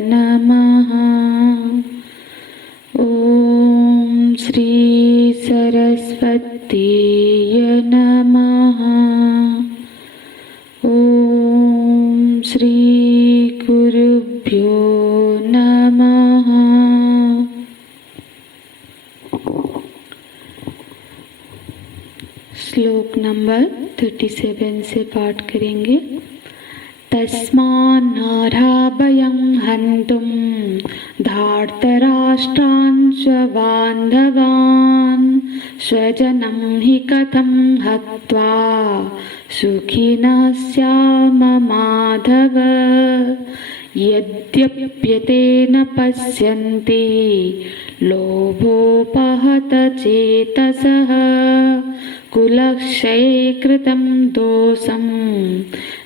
नमः। ॐ श्री सरस्वतीय नमः। ॐ श्री गुरुभ्यो नमः। श्लोक नंबर 37 से पाठ करेंगे। तस्मान्नाराभयं हन्तुं धार्तराष्ट्रान् स्वबान्धवान् स्वजनं हि कथं हत्वा सुखिनः स्याम माधव। यद्यप्यतेन पश्यन्ति लोभोपहत चेतसः कुलक्षये कृतं दोषं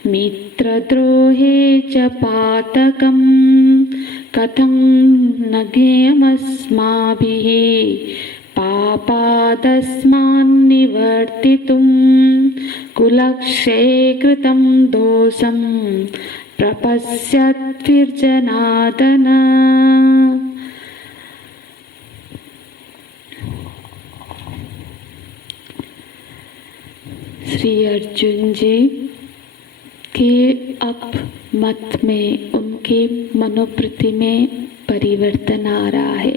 मित्रद्रोहे च पातकं कथं न ज्ञेयमस्माभिः पापादस्मान्निवर्तितुं कुलक्षये कृतं दोषं प्रपश्यद्भिर्जनार्दन। श्री अर्जुन जी के अब मत में, उनके मनोवृत्ति में परिवर्तन आ रहा है।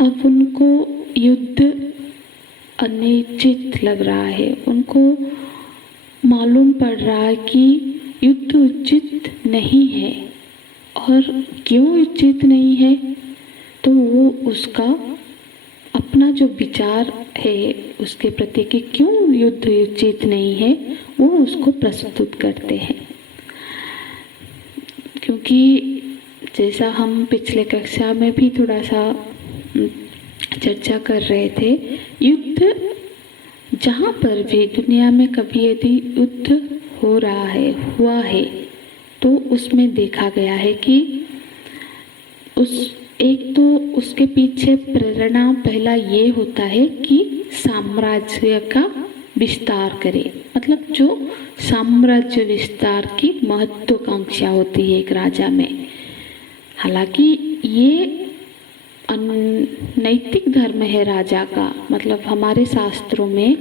अब उनको युद्ध अनिश्चित लग रहा है। उनको मालूम पड़ रहा है कि युद्ध उचित नहीं है। और क्यों उचित नहीं है, तो वो उसका अपना जो विचार है उसके प्रति कि क्यों युद्ध उचित नहीं है, वो उसको प्रस्तुत करते हैं। क्योंकि जैसा हम पिछले कक्षा में भी थोड़ा सा चर्चा कर रहे थे, युद्ध जहाँ पर भी दुनिया में कभी यदि युद्ध हो रहा है, हुआ है, तो उसमें देखा गया है कि एक तो उसके पीछे प्रेरणा पहला ये होता है कि साम्राज्य का विस्तार करे। मतलब जो साम्राज्य विस्तार की महत्वाकांक्षा होती है एक राजा में। हालांकि ये नैतिक धर्म है राजा का, मतलब हमारे शास्त्रों में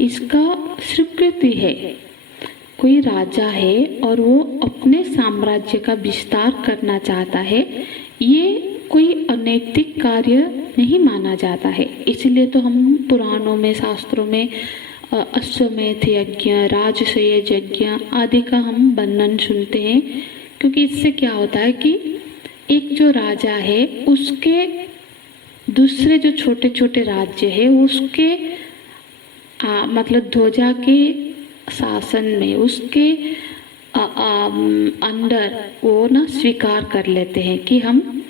इसका स्वीकृति है। कोई राजा है और वो अपने साम्राज्य का विस्तार करना चाहता है, ये कोई अनैतिक कार्य नहीं माना जाता है। इसलिए तो हम पुराणों में, शास्त्रों में अश्वमेध यज्ञ, राजसूय यज्ञ आदि का हम वर्णन सुनते हैं। क्योंकि इससे क्या होता है कि एक जो राजा है उसके दूसरे जो छोटे छोटे राज्य है उसके मतलब ध्वजा के शासन में, उसके अंदर वो ना स्वीकार कर लेते हैं कि हम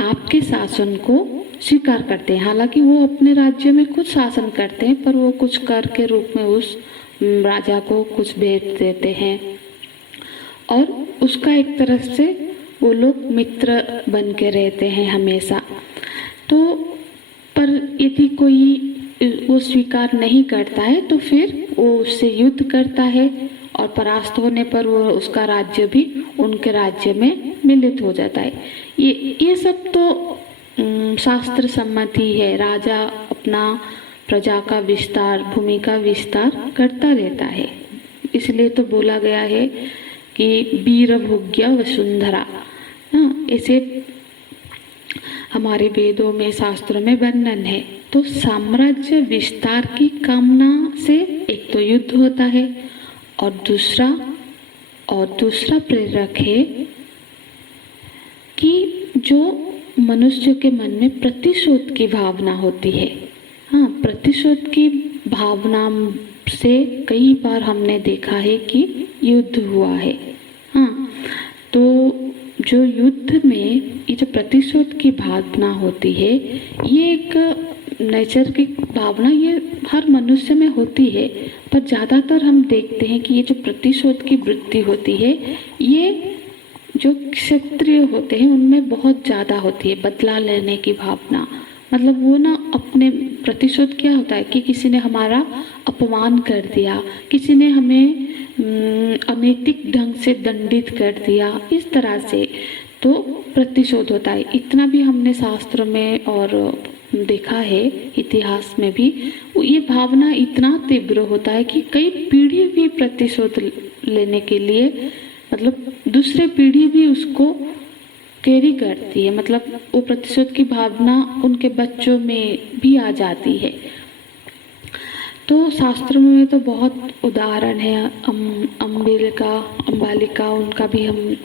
आपके शासन को स्वीकार करते हैं। हालांकि वो अपने राज्य में खुद शासन करते हैं, पर वो कुछ कर के रूप में उस राजा को कुछ भेज देते हैं और उसका एक तरह से वो लोग मित्र बन के रहते हैं हमेशा। तो पर यदि कोई वो स्वीकार नहीं करता है तो फिर वो उससे युद्ध करता है और परास्त होने पर वो उसका राज्य भी उनके राज्य में मिलित हो जाता है। ये सब तो शास्त्र सम्मति है। राजा अपना प्रजा का विस्तार, भूमि का विस्तार करता रहता है। इसलिए तो बोला गया है कि वीर भोग्य वसुंधरा। ऐसे हमारे वेदों में, शास्त्रों में वर्णन है। तो साम्राज्य विस्तार की कामना से एक तो युद्ध होता है और दूसरा प्रेरक है कि जो मनुष्य के मन में प्रतिशोध की भावना होती है। प्रतिशोध की भावना से कई बार हमने देखा है कि युद्ध हुआ है। तो जो युद्ध में ये जो प्रतिशोध की भावना होती है, ये एक नैसर्गिक भावना, ये हर मनुष्य में होती है। पर ज़्यादातर हम देखते हैं कि ये जो प्रतिशोध की वृत्ति होती है, ये जो क्षत्रिय होते हैं उनमें बहुत ज़्यादा होती है। बदला लेने की भावना, मतलब वो ना अपने प्रतिशोध क्या होता है कि किसी ने हमारा अपमान कर दिया, किसी ने हमें अनैतिक ढंग से दंडित कर दिया, इस तरह से तो प्रतिशोध होता है। इतना भी हमने शास्त्र में और देखा है, इतिहास में भी ये भावना इतना तीव्र होता है कि कई पीढ़ी भी प्रतिशोध लेने के लिए, मतलब दूसरे पीढ़ी भी उसको कैरी करती है, मतलब वो प्रतिशोध की भावना उनके बच्चों में भी आ जाती है। तो शास्त्रों में तो बहुत उदाहरण है, अंबालिका उनका भी हम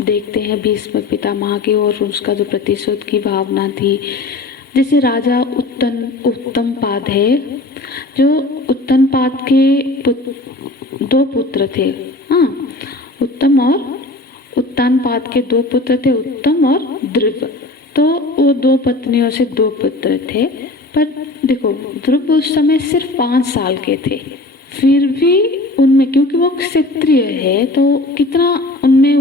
देखते हैं, भीष्म पितामह की, और उसका जो प्रतिशोध की भावना थी। जैसे राजा उत्तमपाद है, जो उत्तमपाद के दो पुत्र थे। हाँ, उत्तानपाद के दो पुत्र थे, उत्तम और ध्रुव। तो वो दो पत्नियों से दो पुत्र थे, पर देखो ध्रुव उस समय सिर्फ 5 साल के थे, फिर भी उनमें, क्योंकि वो क्षत्रिय है, तो कितना उनमें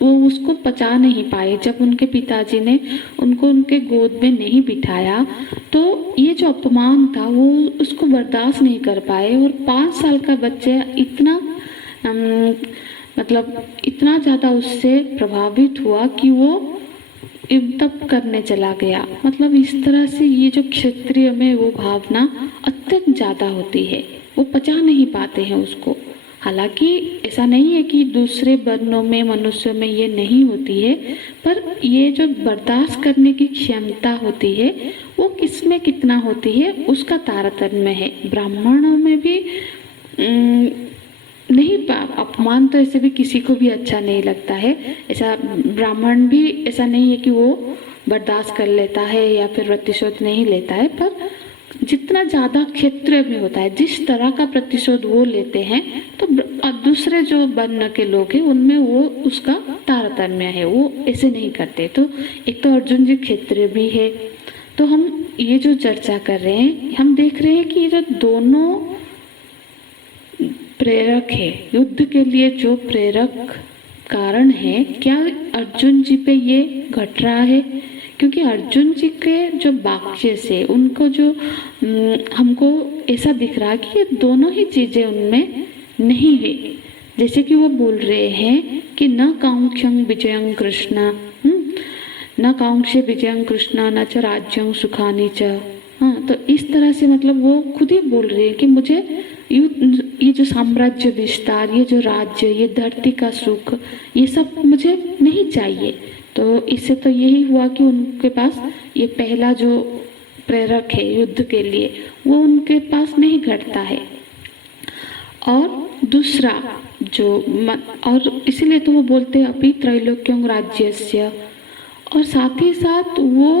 वो उसको पचा नहीं पाए। जब उनके पिताजी ने उनको उनके गोद में नहीं बिठाया, तो ये जो अपमान था वो उसको बर्दाश्त नहीं कर पाए, और 5 साल का बच्चा मतलब इतना ज़्यादा उससे प्रभावित हुआ कि वो तप करने चला गया। मतलब इस तरह से ये जो क्षत्रिय में वो भावना अत्यंत ज़्यादा होती है, वो पचा नहीं पाते हैं उसको। हालांकि ऐसा नहीं है कि दूसरे वर्णों में, मनुष्यों में ये नहीं होती है, पर ये जो बर्दाश्त करने की क्षमता होती है वो किसमें कितना होती है उसका तारतम्य है। ब्राह्मणों में भी नहीं, अपमान तो ऐसे भी किसी को भी अच्छा नहीं लगता है। ऐसा ब्राह्मण भी ऐसा नहीं है कि वो बर्दाश्त कर लेता है या फिर प्रतिशोध नहीं लेता है, पर जितना ज़्यादा क्षेत्र में होता है, जिस तरह का प्रतिशोध वो लेते हैं, तो दूसरे जो वर्ण के लोग हैं उनमें वो उसका तारतम्य है, वो ऐसे नहीं करते। तो एक तो अर्जुन जी क्षेत्रीय भी है। तो हम ये जो चर्चा कर रहे हैं, हम देख रहे हैं कि ये जो दोनों प्रेरक है, युद्ध के लिए जो प्रेरक कारण है, क्या अर्जुन जी पे ये घट रहा है? क्योंकि अर्जुन जी के जो वाक्य से उनको जो हमको ऐसा दिख रहा है कि ये दोनों ही चीजें उनमें नहीं है। जैसे कि वो बोल रहे हैं कि न कांक्षं विजयं कृष्ण, न कांक्षे विजयं कृष्ण, न च राज्यं सुखानि च। हाँ, तो इस तरह से मतलब वो खुद ही बोल रहे हैं कि मुझे ये जो साम्राज्य विस्तार, ये जो राज्य, ये धरती का सुख, ये सब मुझे नहीं चाहिए। तो इससे तो यही हुआ कि उनके पास ये पहला जो प्रेरक है युद्ध के लिए, वो उनके पास नहीं घटता है। और दूसरा जो और इसीलिए तो वो बोलते हैं अभी त्रैलोक्यं राज्यस्य, और साथ ही साथ वो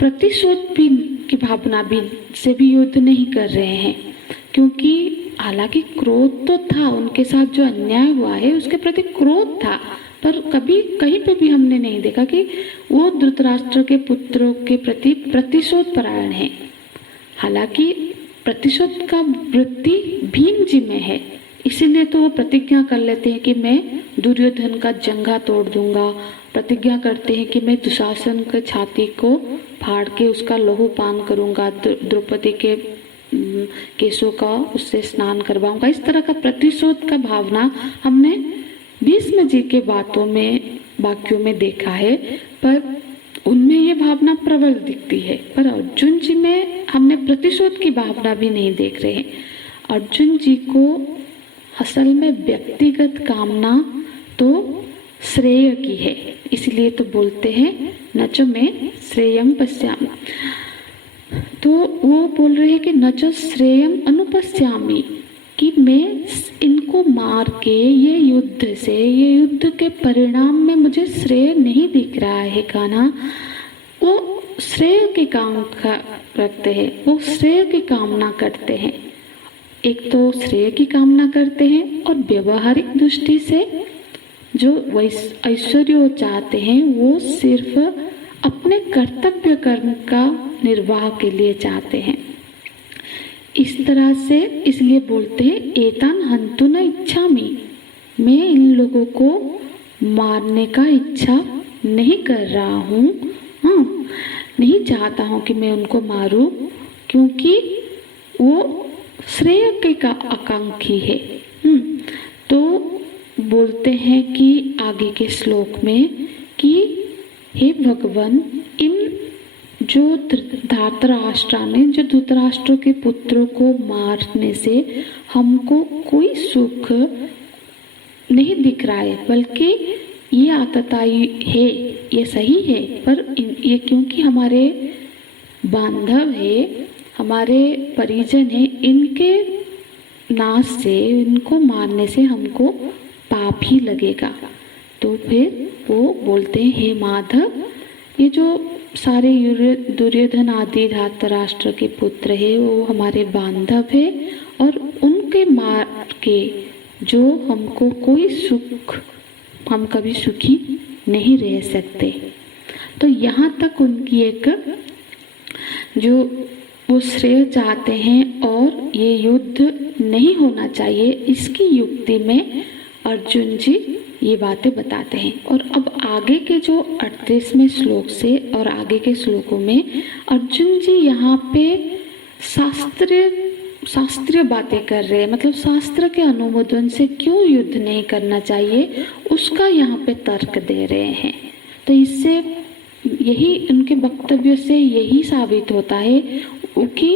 प्रतिशोध भी की भावना भी से भी युद्ध नहीं कर रहे हैं, क्योंकि हालांकि क्रोध तो था, उनके साथ जो अन्याय हुआ है उसके प्रति क्रोध था, पर कभी कहीं पे भी हमने नहीं देखा कि वो धृतराष्ट्र के पुत्रों के प्रति प्रतिशोध परायण है। हालांकि प्रतिशोध का वृत्ति भीम जी में है, इसीलिए तो वो प्रतिज्ञा कर लेते हैं कि मैं दुर्योधन का जंघा तोड़ दूंगा, प्रतिज्ञा करते हैं कि मैं दुशासन के छाती को फाड़ के उसका लहू पान करूंगा, द्रौपदी के केशों का उससे स्नान करवाऊंगा। इस तरह का प्रतिशोध का भावना हमने भीष्म जी के वाक्यों में देखा है, पर उनमें ये भावना प्रबल दिखती है। पर अर्जुन जी में हमने प्रतिशोध की भावना भी नहीं देख रहे हैं। अर्जुन जी को असल में व्यक्तिगत कामना तो श्रेय की है, इसलिए तो बोलते हैं न च मैं श्रेयं पश्यामि। तो वो बोल रहे हैं कि न च श्रेयं अनुपश्यामि, कि मैं इनको मार के ये युद्ध के परिणाम में मुझे श्रेय नहीं दिख रहा है। कान्हा वो श्रेय के काम रखते हैं, वो श्रेय की कामना करते हैं। एक तो श्रेय की कामना करते हैं, और व्यवहारिक दृष्टि से जो ऐश्वर्य चाहते हैं वो सिर्फ अपने कर्तव्य कर्म का निर्वाह के लिए चाहते हैं। इस तरह से इसलिए बोलते हैं एतान हन्तु न इच्छामि, मैं इन लोगों को मारने का इच्छा नहीं कर रहा हूँ। हाँ, नहीं चाहता हूँ कि मैं उनको मारूं, क्योंकि वो श्रेय के का आकांक्षी है। तो बोलते हैं कि आगे के श्लोक में कि हे भगवान, इन जो धृतराष्ट्र ने जो धृतराष्ट्र के पुत्रों को मारने से हमको कोई सुख नहीं दिख रहा है, बल्कि ये आतताई है, ये सही है, पर ये क्योंकि हमारे बांधव है, हमारे परिजन है, इनके नाश से, इनको मारने से हमको पाप ही लगेगा। तो फिर वो बोलते हैं हे माधव, ये जो सारे दुर्योधन आदि धृतराष्ट्र के पुत्र है वो हमारे बांधव है, और उनके मार के जो हमको कोई सुख, हम कभी सुखी नहीं रह सकते। तो यहाँ तक उनकी एक जो वो श्रेय चाहते हैं और ये युद्ध नहीं होना चाहिए, इसकी युक्ति में अर्जुन जी ये बातें बताते हैं। और अब आगे के जो 38वें श्लोक से और आगे के श्लोकों में अर्जुन जी यहाँ पे शास्त्रीय बातें कर रहे हैं, मतलब शास्त्र के अनुमोदन से क्यों युद्ध नहीं करना चाहिए उसका यहाँ पे तर्क दे रहे हैं। तो इससे यही उनके वक्तव्य से यही साबित होता है कि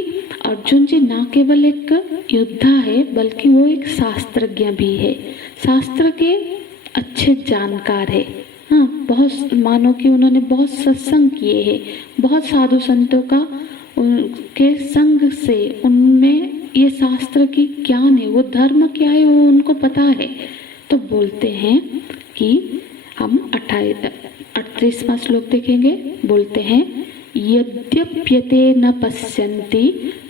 अर्जुन जी ना केवल एक योद्धा है, बल्कि वो एक शास्त्रज्ञ भी है, शास्त्र के अच्छे जानकार है। हाँ, बहुत मानो कि उन्होंने बहुत सत्संग किए हैं, बहुत साधु संतों का उनके संग से उनमें ये शास्त्र की ज्ञान है, वो धर्म क्या है वो उनको पता है। तो बोलते हैं कि हम 38वां श्लोक देखेंगे। बोलते हैं यद्यप्यते न पश्यन्ति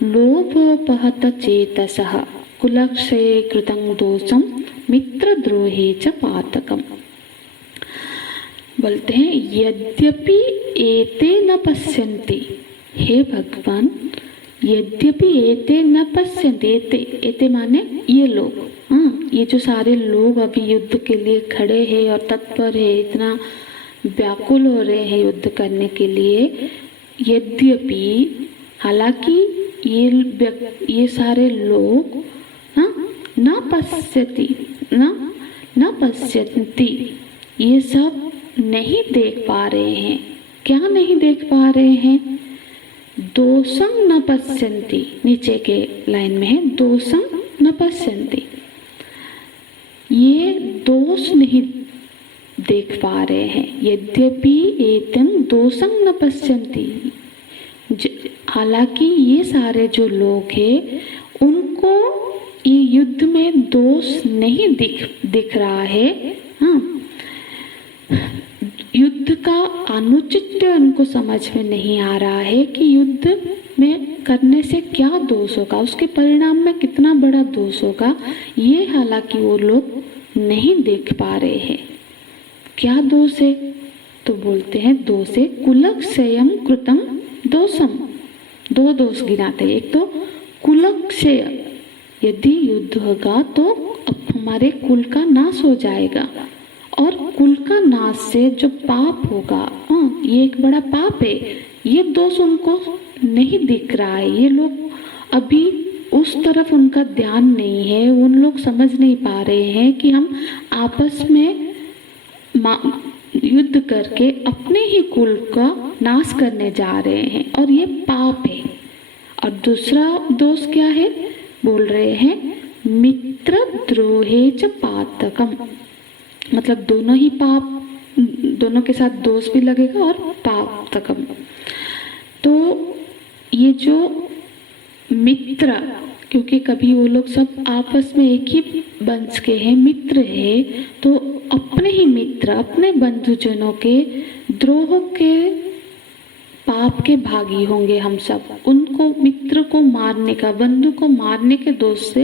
लोभोपहत चेतसः कुलक्षये कृतं दोषं मित्रद्रोहे च पातकम्। बोलते हैं यद्यपि एते न पश्यन्ति, हे भगवान, यद्यपि एते न पश्यन्ति, एते माने ये लोग, हाँ, ये जो सारे लोग अभी युद्ध के लिए खड़े हैं और तत्पर है, इतना व्याकुल हो रहे हैं युद्ध करने के लिए। यद्यपि, हालांकि ये सारे लोग न पश्यन्ति, ये सब नहीं देख पा रहे हैं। क्या नहीं देख पा रहे हैं? दोषं न पश्यन्ति, नीचे के लाइन में है दोषं न पश्यन्ति, ये दोष नहीं देख पा रहे हैं। यद्यपि एतं दोषं न पश्यन्ति, हालांकि ये सारे जो लोग हैं उनको ये युद्ध में दोष नहीं दिख रहा है। हाँ, युद्ध का अनुचित्य उनको समझ में नहीं आ रहा है कि युद्ध में करने से क्या दोष होगा, उसके परिणाम में कितना बड़ा दोष होगा, ये हालांकि वो लोग नहीं देख पा रहे हैं। क्या दोष है? तो बोलते हैं दोष है कुलक्षयं कृतं दोषम। दो दोष गिनाते हैं। एक तो कुलक्षय, यदि युद्ध होगा तो हमारे कुल का नाश हो जाएगा, और कुल का नाश से जो पाप होगा, ये एक बड़ा पाप है, ये दोष उनको नहीं दिख रहा है। ये लोग अभी उस तरफ उनका ध्यान नहीं है, उन लोग समझ नहीं पा रहे हैं कि हम आपस में युद्ध करके अपने ही कुल का नाश करने जा रहे हैं, और ये पाप है। और दूसरा दोष क्या है? बोल रहे हैं मित्रद्रोहे च पातकम्, मतलब दोनों ही पाप, दोनों के साथ दोष भी लगेगा और पातकम्। तो ये जो मित्र, क्योंकि कभी वो लोग सब आपस में एक ही वंश के हैं, मित्र है, तो अपने ही मित्र, अपने बंधुजनों के द्रोह के पाप के भागी होंगे हम सब। उनको मित्र को मारने का, बंधु को मारने के दोष से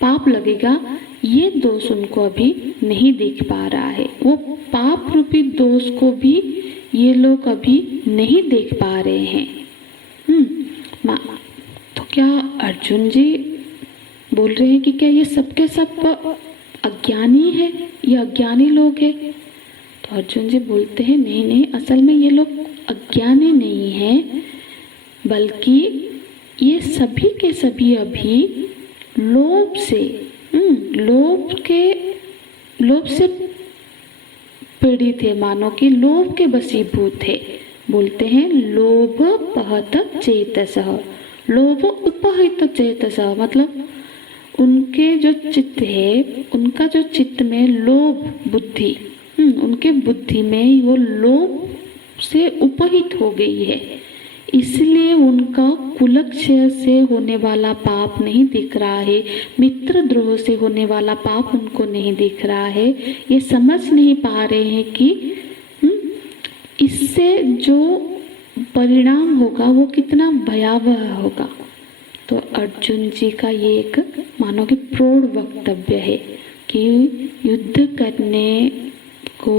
पाप लगेगा, ये दोष उनको अभी नहीं दिख पा रहा है। वो पाप रूपी दोष को भी ये लोग अभी नहीं देख पा रहे हैं। तो क्या अर्जुन जी बोल रहे हैं कि क्या ये सबके सब अज्ञानी है, ये अज्ञानी लोग हैं? तो अर्जुन जी बोलते हैं नहीं नहीं, असल में ये लोग अज्ञानी नहीं है, बल्कि ये सभी के सभी अभी लोभ से लोभ से पीड़ित है, मानो कि लोभ के वशीभूत है। बोलते हैं लोभ पहत चेतसः, लोभ उपहित चेतसः, मतलब उनके जो चित्त है, उनका जो चित्त में लोभ बुद्धि, उनके बुद्धि में वो लोभ से उपहित हो गई है, इसलिए उनका कुलक्षय से होने वाला पाप नहीं दिख रहा है, मित्र द्रोह से होने वाला पाप उनको नहीं दिख रहा है। ये समझ नहीं पा रहे हैं कि इससे जो परिणाम होगा वो कितना भयावह होगा। तो अर्जुन जी का ये एक मानो कि प्रौढ़ वक्तव्य है कि युद्ध करने को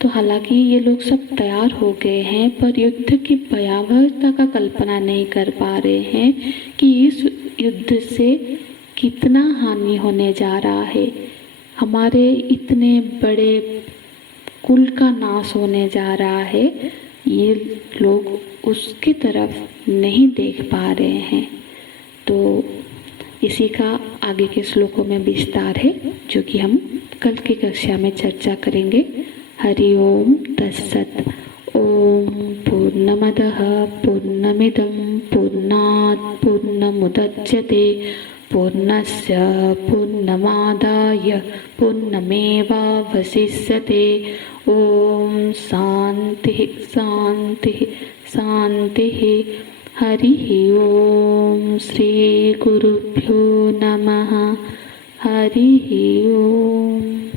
तो हालांकि ये लोग सब तैयार हो गए हैं, पर युद्ध की भयावहता का कल्पना नहीं कर पा रहे हैं कि इस युद्ध से कितना हानि होने जा रहा है, हमारे इतने बड़े कुल का नाश होने जा रहा है। ये लोग उसकी तरफ नहीं देख पा रहे हैं। तो इसी का आगे के श्लोकों में विस्तार है, जो कि हम कल की कक्षा में चर्चा करेंगे। हरि ओम तत्सत। ओम पूर्णमदः पूर्णमिदं पूर्णात् पूर्णमुदच्यते पूर्णस्य पूर्णमादाय पूर्णमेवावशिष्यते। ओम शांति शांति शांति। हरि ओम। श्री गुरुभ्यो नमः। हरि ओम।